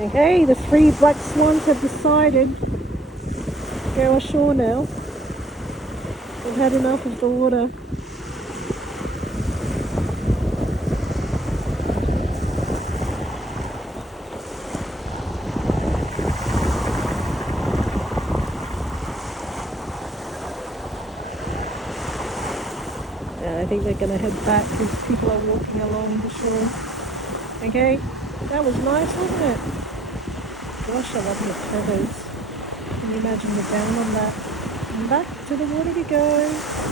Okay, the three black swans have decided to go ashore now. They've had enough of the water. And I think they're going to head back because people are walking along the shore. Okay, that was nice, wasn't it? Gosh, I love the feathers. Can you imagine the down on that? And back to the water we go.